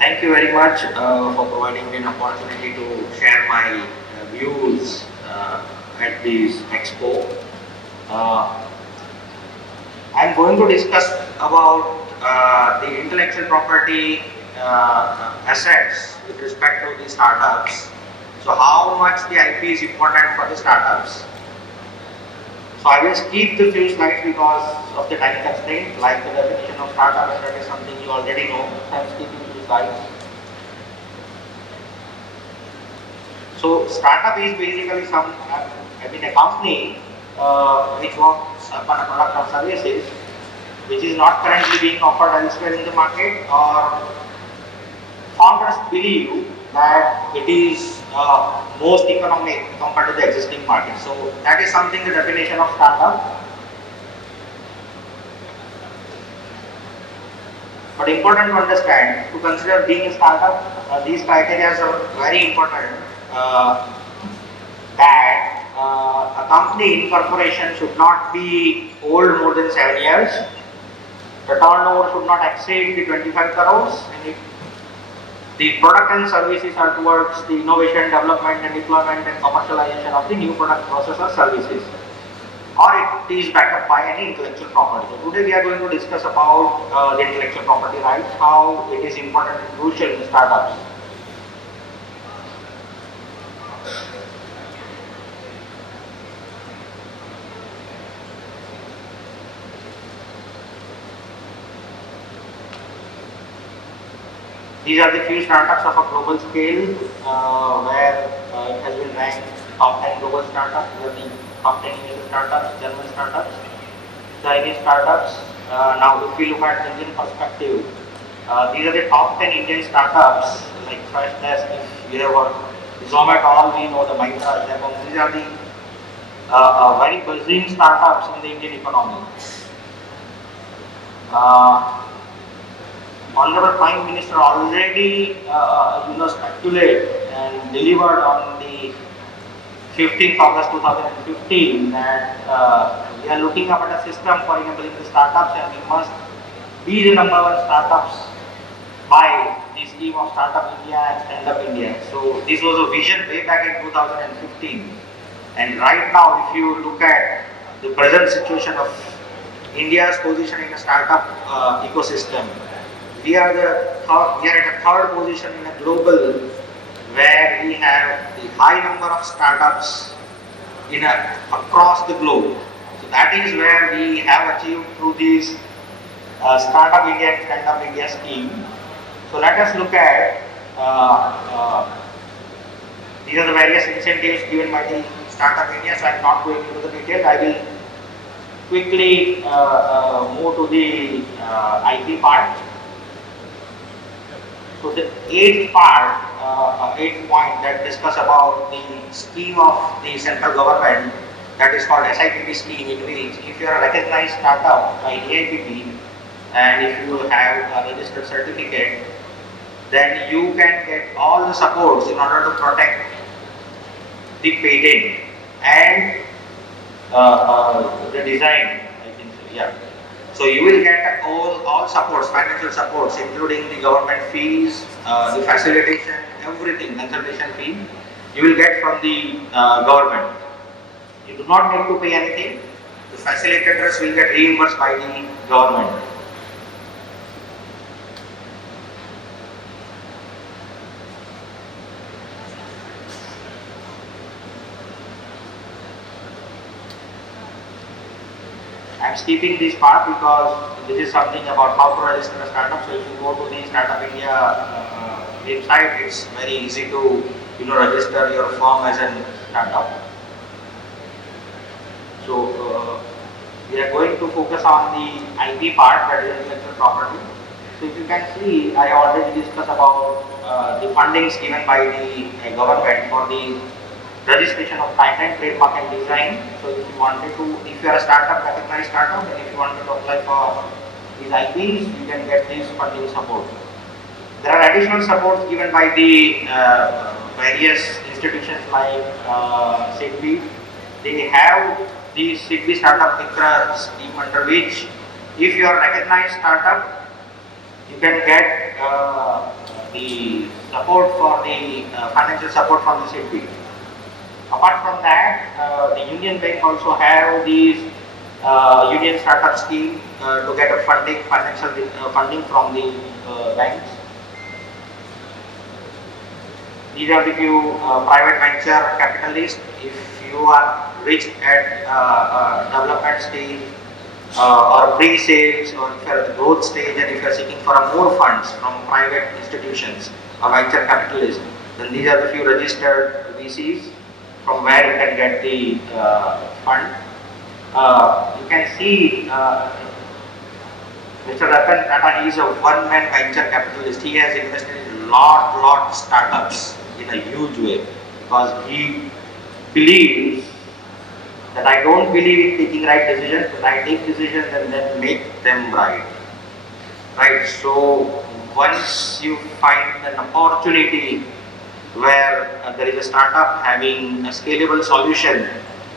Thank you very much for providing me an opportunity to share my views at this expo. Uh, I'm going to discuss about the intellectual property assets with respect to the startups. So how much the IP is important for the startups. So I will skip the few slides because of the time constraint, like the definition of startup, and that is something you already know. So I'm skipping the slides. So startup is basically a company which works upon a product or services which is not currently being offered elsewhere in the market, or founders believe that it is most economic compared to the existing market. So that is something the definition of startup. But important to understand, to consider being a startup, these criteria are very important. That a company incorporation should not be old more than 7 years. The turnover should not exceed the 25 crores. And the product and services are towards the innovation, development and deployment and commercialization of the new product, process or services. Or it is backed up by any intellectual property. So today we are going to discuss about the intellectual property rights, how it is important and crucial in startups. These are the few startups of a global scale where it has been ranked top 10 global startups. These are the top 10 US startups, German startups, Chinese startups. Now if we look at Indian perspective, these are the top 10 Indian startups like Freshdesk, if you have heard, Zomato, all we know, the Mahindra, these are the very buzzing startups in the Indian economy. Honorable Prime Minister already speculate and delivered on the 15th August 2015 that we are looking up at a system for enabling the startups, and we must be the number one startups by the scheme of Startup India and Stand Up India. So this was a vision way back in 2015, and right now if you look at the present situation of India's position in a startup ecosystem, we are at a third position in a global where we have the high number of startups across the globe. So that is where we have achieved through this Startup India and Stand Up India scheme. So let us look at these are the various incentives given by the Startup India. So I am not going into the details. I will quickly move to the IP part. So the eighth part, eighth point that discuss about the scheme of the central government, that is called SIPP scheme, in which if you are a recognized startup by DIPP and if you have a registered certificate, then you can get all the supports in order to protect the patent and the design, I think so, yeah. So you will get all supports, financial supports, including the government fees, the facilitation, everything, consultation fee, you will get from the government. You do not need to pay anything. The facilitators will get reimbursed by the government. I am skipping this part because this is something about how to register a startup. So if you go to the Startup India website, it's very easy to register your firm as a startup. So we are going to focus on the IP part, that is intellectual property. So if you can see, I already discussed about the fundings given by the government for the registration of patent, trademark and design. So if you wanted to, if you are a startup, recognized startup, and if you wanted to apply for these IPs, you can get this funding support. There are additional supports given by the various institutions like SIDBI. They have the SIDBI Startup Mitra scheme, under which if you are a recognized startup, you can get the support for the financial support from the city. Apart from that, the Union Bank also have these Union Startup Scheme to get a financial funding from the banks. These are the few private venture capitalists. If you are rich at development stage or pre-sales, or if you are at the growth stage and if you are seeking for more funds from private institutions or venture capitalists, then these are the few registered VCs from where you can get the fund. You can see Mr. Ratan Tata is a one-man venture capitalist. He has invested in lot startups in a huge way because he believes that I don't believe in taking right decisions, but I take decisions and then make them right. Right. So once you find an opportunity where there is a startup having a scalable solution,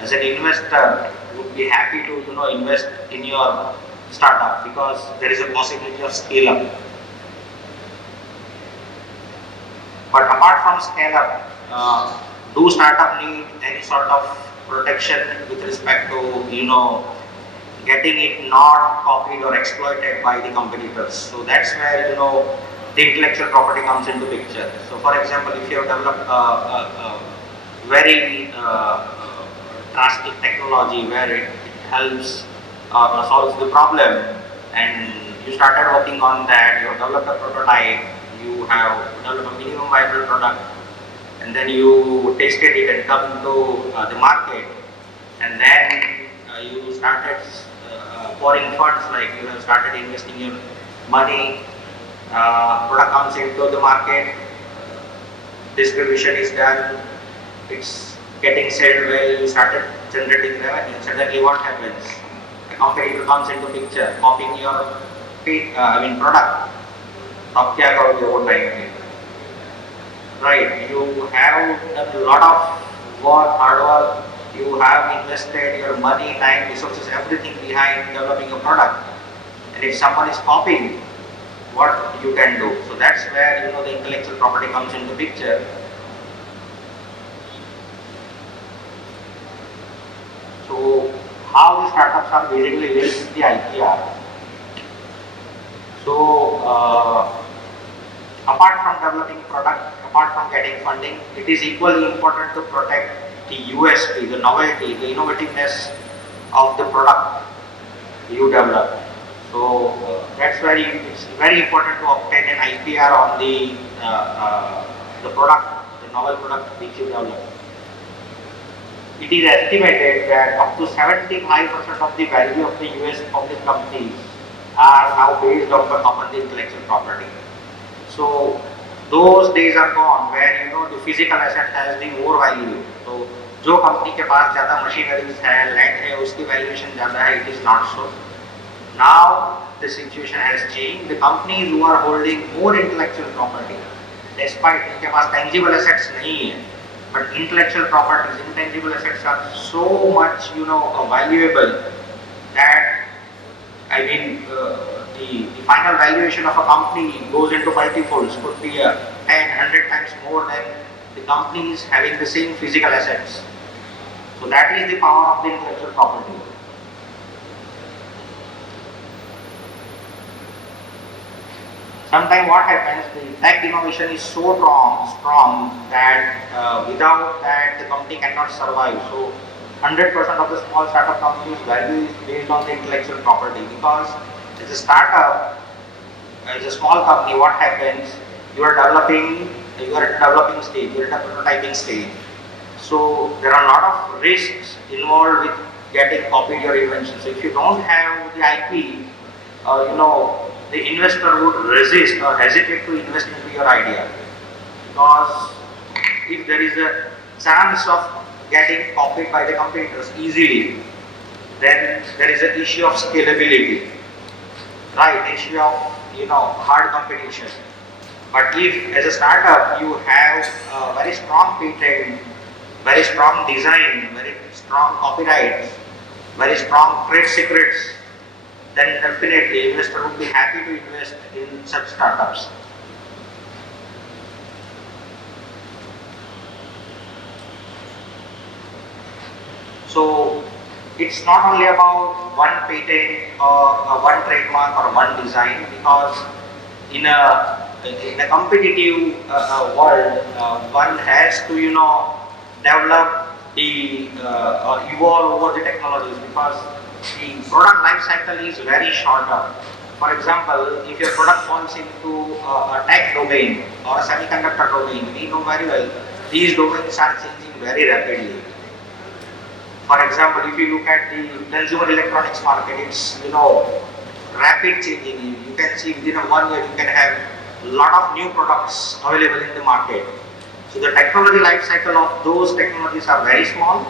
as an investor, you would be happy to invest in your startup because there is a possibility of scale up. But apart from scale up, do startup need any sort of protection with respect to getting it not copied or exploited by the competitors? So that's where the intellectual property comes into picture. So for example, if you have developed a very drastic technology where it helps or solves the problem, and you started working on that, you have developed a prototype, you have developed a minimum viable product, and then you tasted it and come into the market, and then you started pouring funds, like you have started investing your money, product comes into the market, distribution is done, it's getting sold well, you started generating revenue. Suddenly what happens? A competitor comes into picture, copying your product. अब क्या करोगे वो time में? Right, you have done a lot of work, hard work, you have invested your money, time, resources, everything behind developing a product, and if someone is copying, what you can do? So that's where the intellectual property comes into picture. So how the startups are basically linked with the IPR. So apart from developing product, apart from getting funding, it is equally important to protect the USP, the novelty, the innovativeness of the product you develop. So that's it's very important to obtain an IPR on the product, the novel product which you develop. It is estimated that up to 75% of the value of the US public companies are now based upon the intellectual property. So those days are gone where the physical asset has the more value. So जो company के पास ज़्यादा machineries है, land है, उसकी valuation ज़्यादा है, it is not so. Now the situation has changed. The companies who are holding more intellectual property, despite उनके पास tangible assets नहीं है, but intellectual properties, intangible assets are so much valuable that the final valuation of a company goes into multifolds, could be 10, 100 times more than the companies having the same physical assets. So that is the power of the intellectual property. Sometimes what happens, the tech innovation is so strong that without that the company cannot survive. So 100% of the small startup companies' value is based on the intellectual property, because as a startup, as a small company, what happens? You are at a developing stage, you are at a prototyping stage. So there are a lot of risks involved with getting copied your invention. So if you don't have the IP, the investor would resist or hesitate to invest into your idea, because if there is a chance of getting copied by the competitors easily, then there is an issue of scalability, right? Issue of hard competition. But if as a startup you have a very strong patent, very strong design, very strong copyrights, very strong trade secrets, then definitely investor would be happy to invest in such startups. So it's not only about one patent or one trademark or one design, because in a competitive world, one has to develop the or evolve over the technologies, because the product life cycle is very shorter. For example, if your product falls into a tech domain or a semiconductor domain, we know very well these domains are changing very rapidly. For example, if you look at the consumer electronics market, it's rapid changing. You can see within 1 year you can have a lot of new products available in the market. So the technology life cycle of those technologies are very small,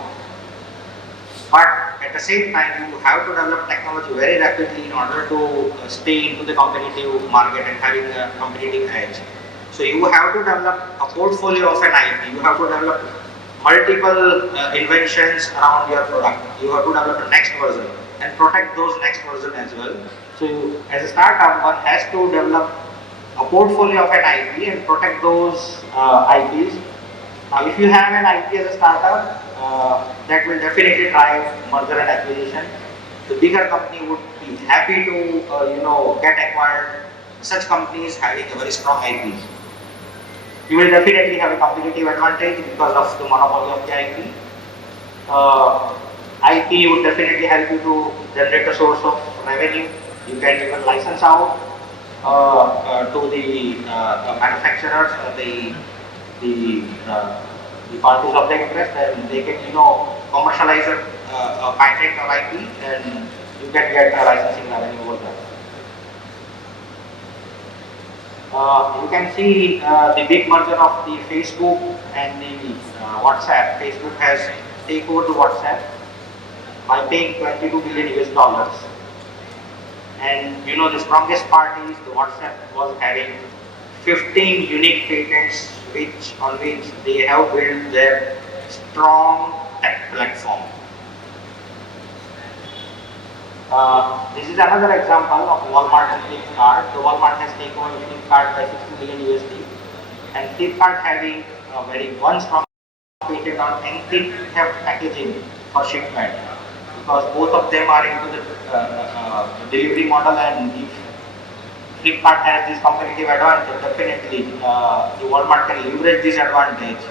but at the same time you have to develop technology very rapidly in order to stay into the competitive market and having a competitive edge. So you have to develop a portfolio of an IP. You have to develop multiple inventions around your product. You have to develop the next version and protect those next version as well. So as a startup, one has to develop a portfolio of an IP and protect those IPs. Now if you have an IP as a startup, that will definitely drive merger and acquisition. The bigger company would be happy to get acquired. Such companies having a very strong IPs. You will definitely have a competitive advantage because of the monopoly of the IP. IP would definitely help you to generate a source of revenue. You can even license out to the manufacturers or the parties of the interest, and they can commercialize a patent or IP, and you can get a licensing revenue over that. You can see the big merger of the Facebook and the WhatsApp. Facebook has taken over the WhatsApp by paying $22 billion US. And the strongest part is the WhatsApp was having 15 unique patents on which they have built their strong tech platform. This is another example of Walmart and Flipkart. The Walmart has taken over Flipkart by $60 billion USD, and Flipkart having a very strong patent on encrypted packaging for shipment, because both of them are into the delivery model, and if Flipkart has this competitive advantage, definitely the Walmart can leverage this advantage,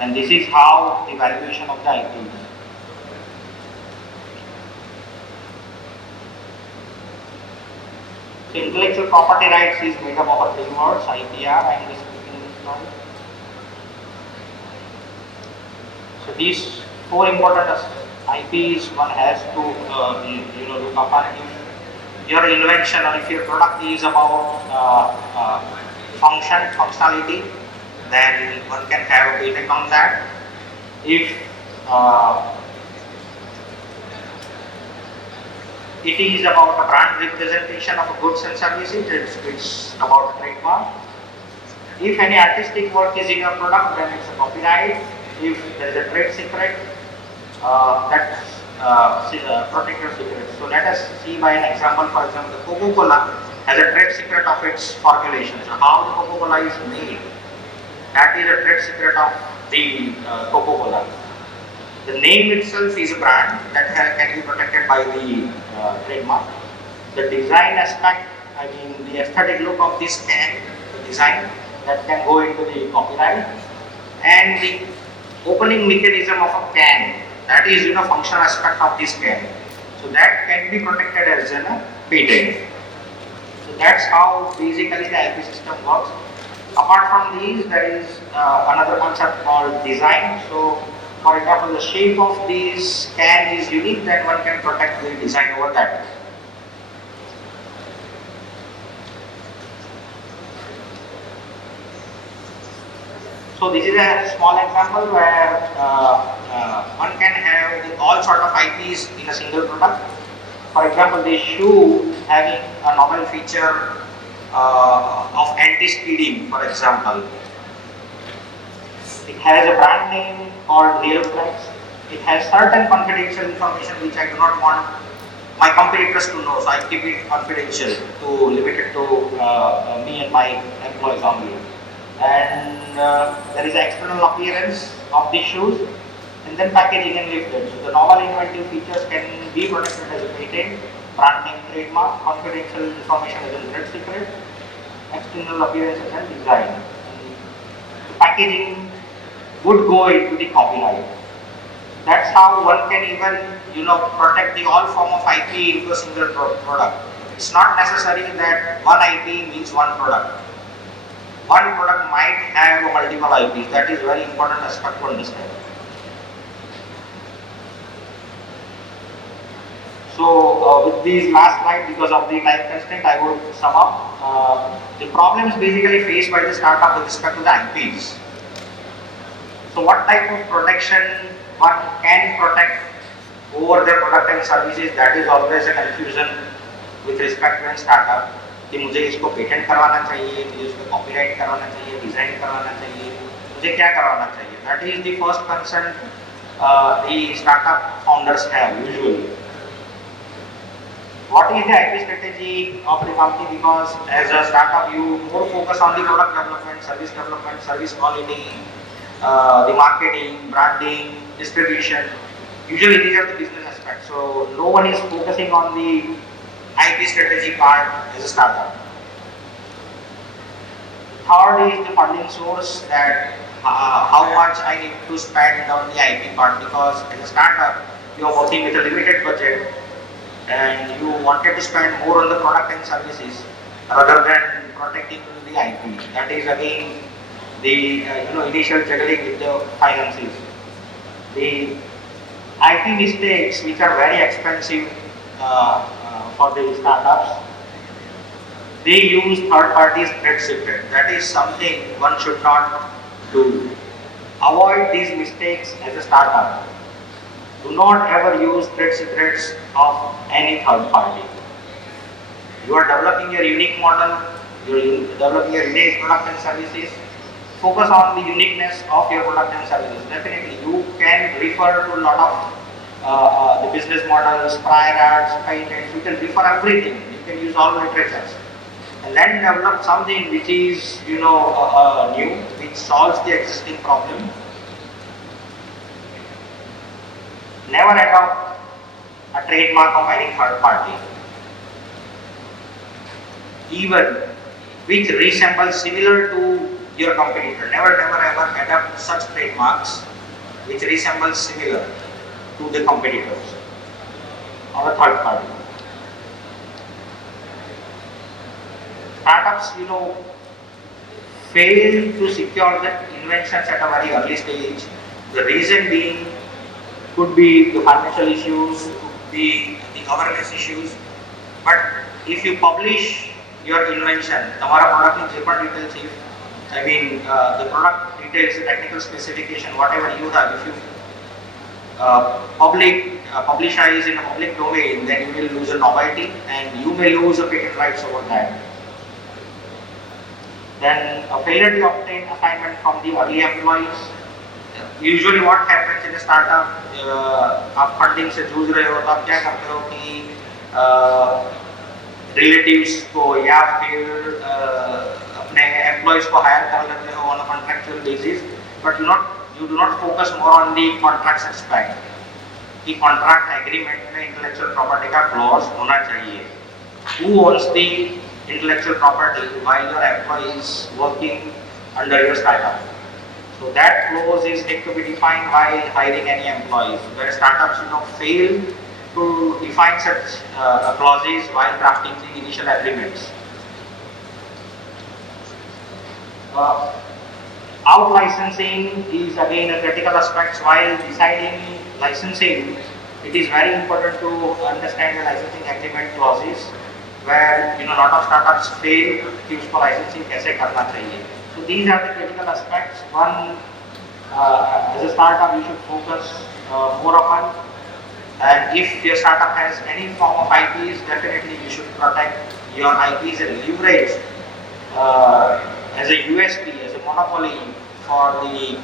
and this is how the valuation of the IP is. So intellectual property rights is made up of three words: IPR and description. So these four important IPs one has to look upon. If your invention or if your product is about functionality, then one can have a patent on that. If it is about a brand representation of goods and services, it's about a trademark. If any artistic work is in your product, then it's a copyright. If there is a trade secret, that's protected secret. So let us see by an example. For example, the Coca-Cola has a trade secret of its formulation. So how the Coca-Cola is made, that is a trade secret of the Coca-Cola. The name itself is a brand that can be protected by the trademark. The design aspect, I mean the aesthetic look of this can, the design, that can go into the copyright. And the opening mechanism of a can, that is functional aspect of this can. So that can be protected as a patent. So that's how basically the IP system works. Apart from these, there is another concept called design. So for example, the shape of this can is unique, then one can protect the design over that. So this is a small example where one can have all sort of IPs in a single product. For example, the shoe having a novel feature of anti-speeding, for example. It has a brand name called Real Flex. It has certain confidential information which I do not want my competitors to know, so I keep it confidential to limit it to me and my employees only. And there is external appearance of the shoes, and then packaging and leaflet. So the novel inventive features can be protected as a patent, brand name, trademark, confidential information as a trade secret, external appearance and design. And the packaging would go into the copyright. That's how one can even protect the all form of IP into a single product. It's not necessary that one IP means one product. One product might have multiple IPs. That is very important aspect to understand. So with these last slide, because of the time constraint, I would sum up. The problems basically faced by the startup with respect to the IPs. So what type of protection one can protect over their product and services, that is always a confusion with respect to a startup. कि मुझे इसको patent करवाना चाहिए, मुझे इसको copyright करवाना चाहिए, design करवाना चाहिए, मुझे क्या करवाना चाहिए? That is the first concern the startup founders have usually. What is the IP strategy of the company? Because as a startup, you more focus on the product development, service quality, the marketing, branding, distribution. Usually these are the business aspects. So no one is focusing on the IP strategy part as a startup. Third is the funding source, that how much I need to spend on the IP part, because as a startup you are working with a limited budget and you wanted to spend more on the product and services rather than protecting the IP. That is again the initial juggling with the finances. The IP mistakes, which are very expensive for the startups, they use third parties trade secret. That is something one should not do. Avoid these mistakes as a startup. Do not ever use trade secrets of any third party. You are developing your unique model, you are developing your unique product and services. Focus on the uniqueness of your product and services. Definitely, you can refer to a lot of the business models, prior arts, patents. You can refer everything. You can use all literatures, and then develop something which is new, which solves the existing problem. Never adopt a trademark of any third party, even which resembles similar to your competitor. Never ever adopt such trademarks which resemble similar to the competitors or a third party. Startups, fail to secure the inventions at a very early stage. The reason being could be the financial issues, could be the awareness issues. But if you publish your invention, तुम्हारा product में जो भी details है, I mean the product details, the technical specification, whatever you have, if you publicize in a public domain, then you will lose a novelty and you may lose a patent rights over that. Then a failure to obtain assignment from the early employees. Usually what happens in a startup, आप funding से जूझ रहे हो, तो आप क्या करते हो कि relatives को या फिर अपने employees को hire कर लेते हो on a contractual basis, but you do not focus more on the contract aspect. कि contract agreement में intellectual property का clause होना चाहिए. Who owns the intellectual property while your employee is working under your startup? So that clause is yet to be defined while hiring any employees. Where startups fail to define such clauses while drafting the initial agreements. Out licensing is again a critical aspect. While deciding licensing, it is very important to understand the licensing agreement clauses, where a lot of startups fail कि उसको licensing कैसे करना चाहिए. So these are the critical aspects. One, as a startup, you should focus more upon. And if your startup has any form of IPs, definitely you should protect your IPs and leverage as a USP, as a monopoly for the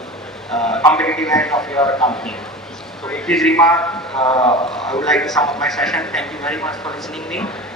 competitive edge of your company. So with this remark, I would like to sum up my session. Thank you very much for listening me.